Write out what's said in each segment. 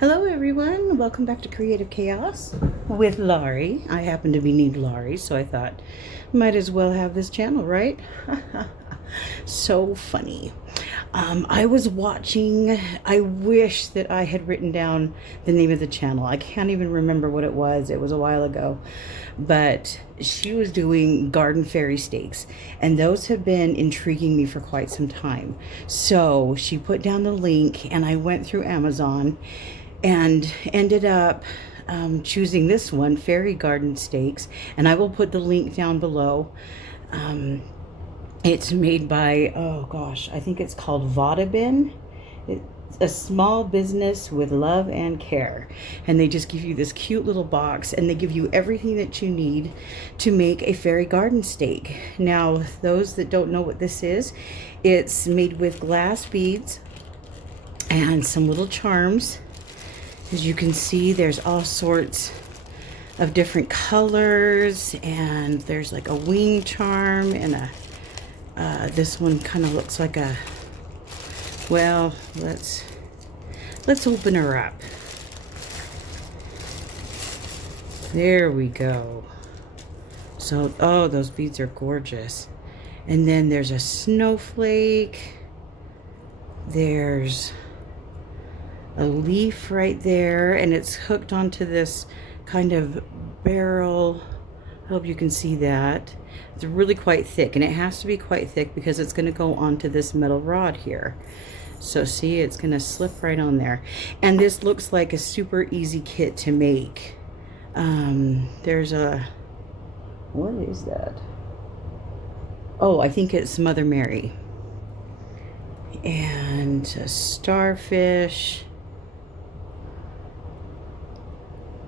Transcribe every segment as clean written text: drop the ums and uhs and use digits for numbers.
Hello everyone, welcome back to Creative Chaos with Laurie. I happen to be named Laurie, so I thought might as well have this channel, right? So funny. I was watching, I wish that I had written down the name of the channel. I can't even remember what it was. It was a while ago. But she was doing garden fairy steaks, and those have been intriguing me for quite some time. So she put down the link, and I went through Amazon and ended up choosing this one, Fairy Garden Steaks, and I will put the link down below. It's made by, oh gosh, I think it's called Vodabin. It's a small business with love and care. And they just give you this cute little box, and they give you everything that you need to make a fairy garden steak. Now, those that don't know what this is, it's made with glass beads and some little charms. As you can see, there's all sorts of different colors, and there's like a wing charm and a this one kind of looks like a, well, let's open her up. There we go. So, oh, those beads are gorgeous. And then there's a snowflake. There's a leaf right there, and it's hooked onto this kind of barrel. I hope you can see that. It's really quite thick, and it has to be quite thick because it's going to go onto this metal rod here. So see, it's going to slip right on there. And this looks like a super easy kit to make. There's a, what is that? Oh, I think it's Mother Mary. And a starfish.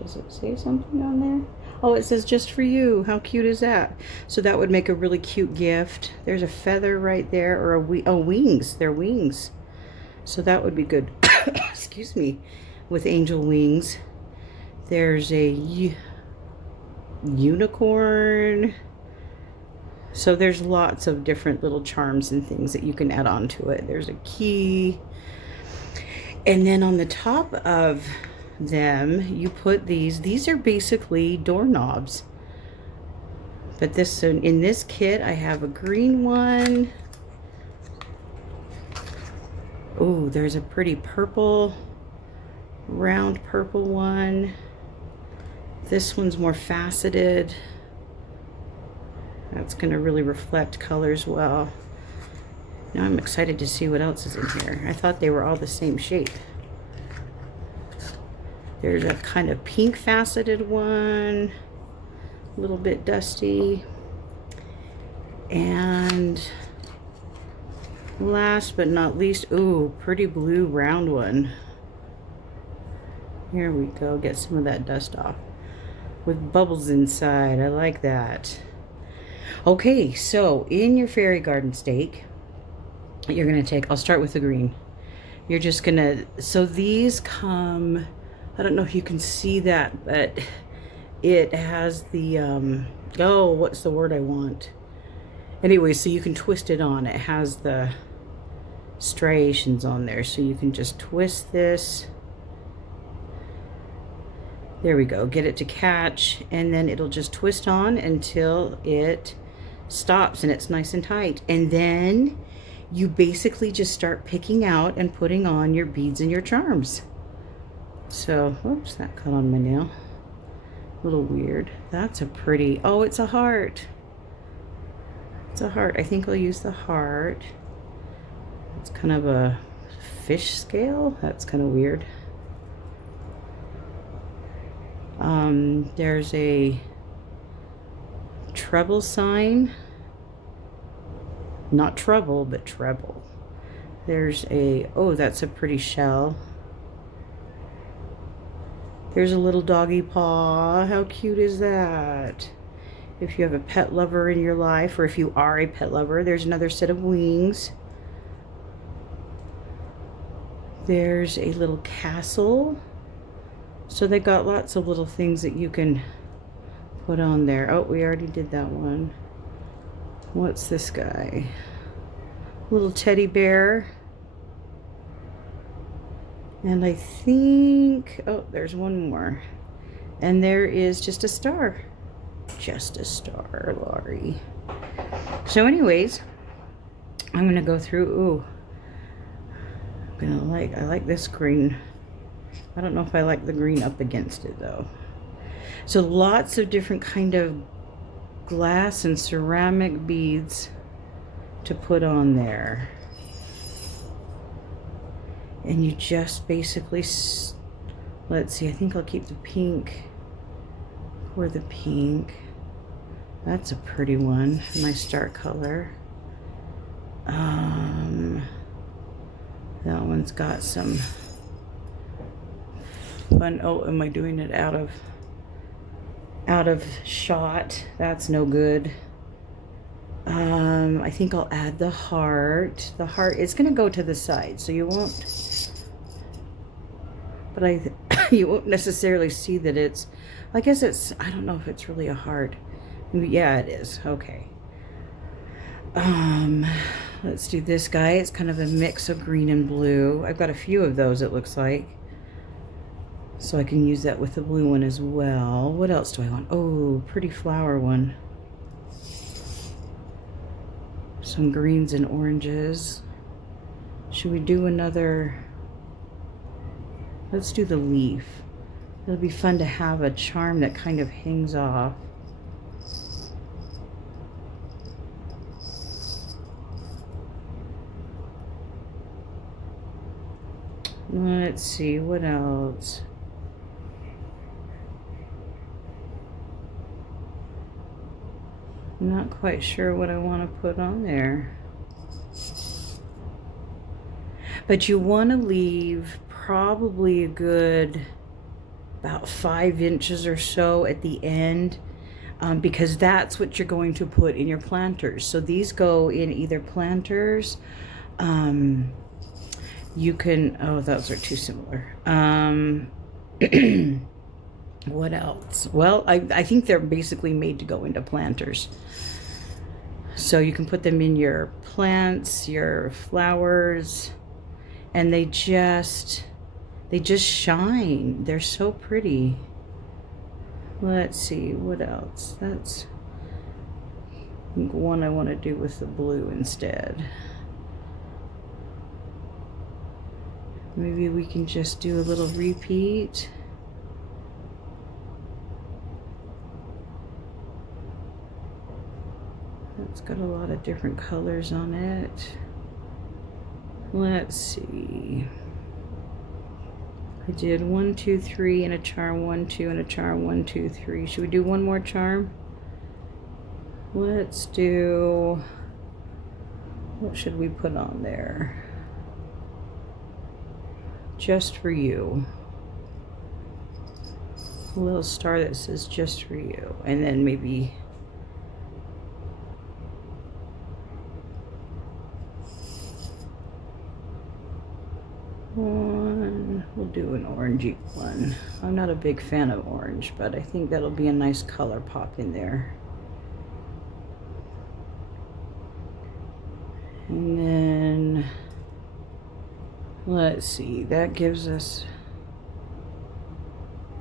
Does it say something on there? Oh, it says just for you. How cute is that? So that would make a really cute gift. There's a feather right there, or oh, wings. They're wings. So that would be good. Excuse me. With angel wings. There's a unicorn. So there's lots of different little charms and things that you can add on to it. There's a key. And then on the top of them, you put these are basically doorknobs. But this, so in this kit, I have a green one. Oh, there's a pretty purple, round purple one. This one's more faceted. That's going to really reflect colors well. Now I'm excited to see what else is in here. I thought they were all the same shape. There's a kind of pink faceted one, a little bit dusty. And last but not least, ooh, pretty blue round one. Here we go, get some of that dust off. With bubbles inside, I like that. Okay, so in your fairy garden steak, you're gonna take, I'll start with the green. You're just gonna, so these come, I don't know if you can see that, but it has the, oh, what's the word I want? Anyway, so you can twist it on. It has the striations on there, so you can just twist this. There we go. Get it to catch, and then it'll just twist on until it stops and it's nice and tight. And then you basically just start picking out and putting on your beads and your charms. So, whoops, that cut on my nail. A little weird. That's a pretty, oh, it's a heart. It's a heart. I think I'll use the heart. It's kind of a fish scale. That's kind of weird. There's a treble sign. Not trouble, but treble. There's a, oh, that's a pretty shell. There's a little doggy paw. How cute is that? If you have a pet lover in your life, or if you are a pet lover, there's another set of wings. There's a little castle. So they got lots of little things that you can put on there. Oh, we already did that one. What's this guy? Little teddy bear. And I think, oh, there's one more. And there is just a star. Just a star, Laurie. So anyways, I'm gonna go through, ooh, I like this green. I don't know if I like the green up against it though. So lots of different kind of glass and ceramic beads to put on there. And you just basically, let's see, I think I'll keep the pink for the pink. That's a pretty one, nice dark color. That one's got some fun. Oh, am I doing it out of shot? That's no good. I think I'll add the heart. The heart is going to go to the side, so you won't, but you won't necessarily see that it's, I guess it's, I don't know if it's really a heart. Yeah, it is. Okay. Let's do this guy. It's kind of a mix of green and blue. I've got a few of those, it looks like. So I can use that with the blue one as well. What else do I want? Oh, pretty flower one. Some greens and oranges. Should we do another? Let's do the leaf. It'll be fun to have a charm that kind of hangs off. Let's see, what else? I'm not quite sure what I want to put on there. But you want to leave probably a good about 5 inches or so at the end, because that's what you're going to put in your planters. So these go in either planters, you can, oh, those are too similar. What else? Well, I think they're basically made to go into planters. So you can put them in your plants, your flowers, and they just shine. They're so pretty. Let's see, what else? That's one I want to do with the blue instead. Maybe we can just do a little repeat. It's got a lot of different colors on it. Let's see. I did 1, 2, 3 and a charm, 1, 2 and a charm, 1, 2, 3. Should we do one more charm? Let's do, what should we put on there? Just for you. A little star that says just for you. And then maybe one, we'll do an orangey one. I'm not a big fan of orange, but I think that'll be a nice color pop in there. And then let's see, that gives us,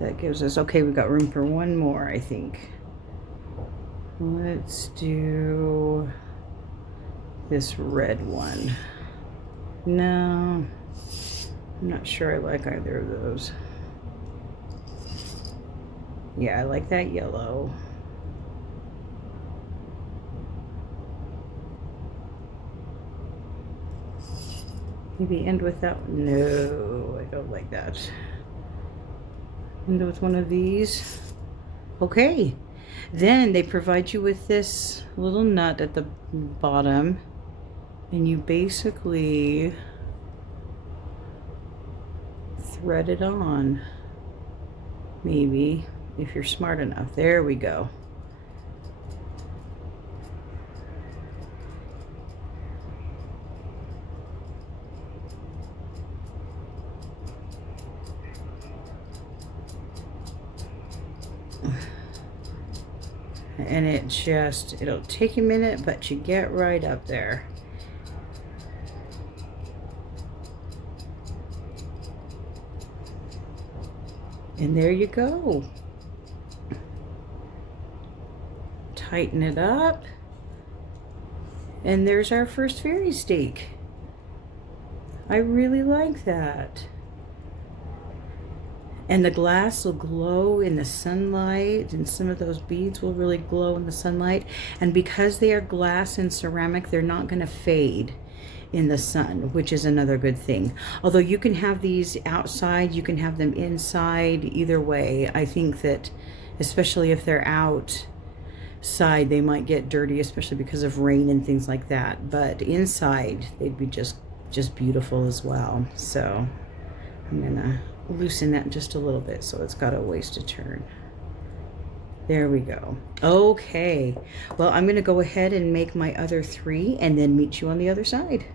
okay, we've got room for one more, I think. Let's do this red one. No, I'm not sure I like either of those. Yeah, I like that yellow. Maybe end with that one. No, I don't like that. End with one of these. Okay. Then they provide you with this little nut at the bottom, and you basically thread it on. Maybe, if you're smart enough. There we go. And it'll take a minute, but you get right up there. And there you go. Tighten it up. And there's our first fairy stake. I really like that. And the glass will glow in the sunlight, and some of those beads will really glow in the sunlight. And because they are glass and ceramic, they're not going to fade in the sun, which is another good thing. Although you can have these outside, you can have them inside, either way. I think that especially if they're outside, they might get dirty, especially because of rain and things like that. But inside, they'd be just beautiful as well. So I'm gonna loosen that just a little bit so it's got a ways to turn. There we go. Okay, well, I'm gonna go ahead and make my other 3 and then meet you on the other side.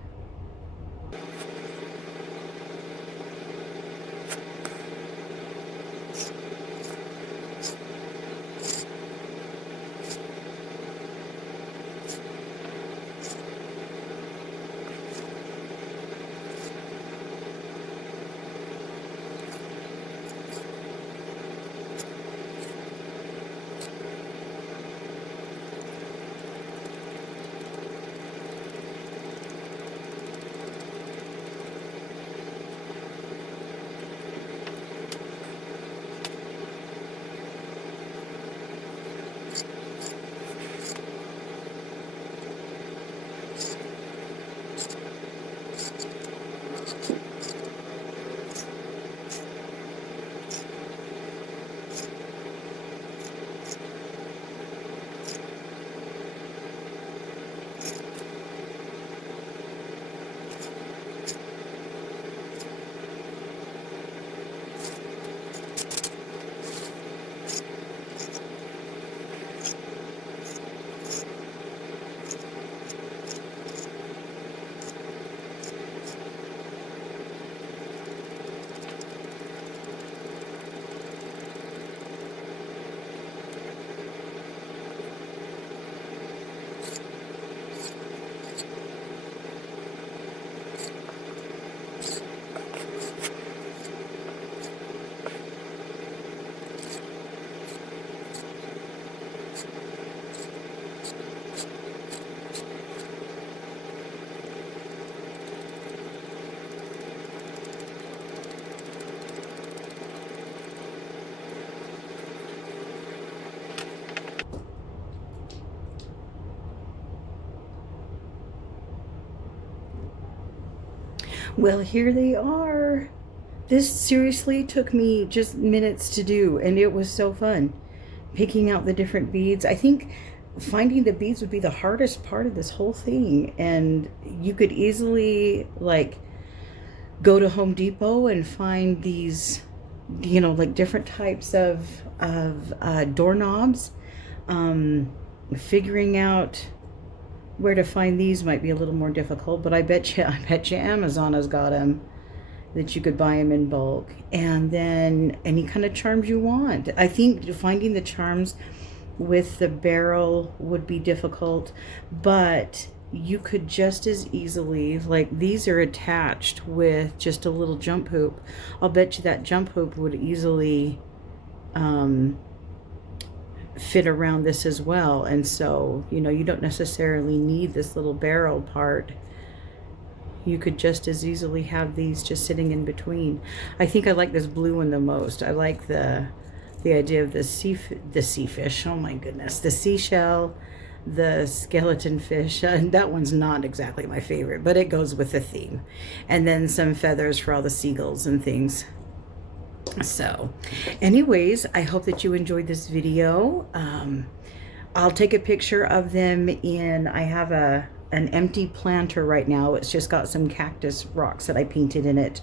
Well, here they are. This seriously took me just minutes to do, and it was so fun picking out the different beads. I think finding the beads would be the hardest part of this whole thing, and you could easily like go to Home Depot and find these, you know, like different types of doorknobs. Figuring out where to find these might be a little more difficult, but I bet you Amazon has got them, that you could buy them in bulk. And then any kind of charms you want. I think finding the charms with the barrel would be difficult, but you could just as easily, like these are attached with just a little jump hoop. I'll bet you that jump hoop would easily fit around this as well. And so, you know, you don't necessarily need this little barrel part. You could just as easily have these just sitting in between. I think I like this blue one the most. I like the idea of the sea fish. Oh my goodness, the seashell, the skeleton fish. That one's not exactly my favorite, but it goes with the theme. And then some feathers for all the seagulls and things. So anyways, I hope that you enjoyed this video. I'll take a picture of them I have an empty planter right now. It's just got some cactus rocks that I painted in it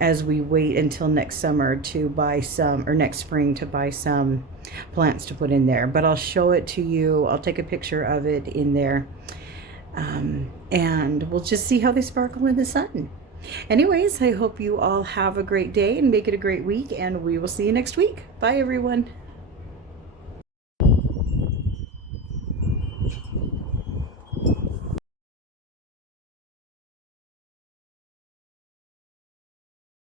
as we wait until next summer to buy some, or next spring to buy some plants to put in there. But I'll show it to you. I'll take a picture of it in there. And we'll just see how they sparkle in the sun. Anyways, I hope you all have a great day and make it a great week, and we will see you next week. Bye, everyone.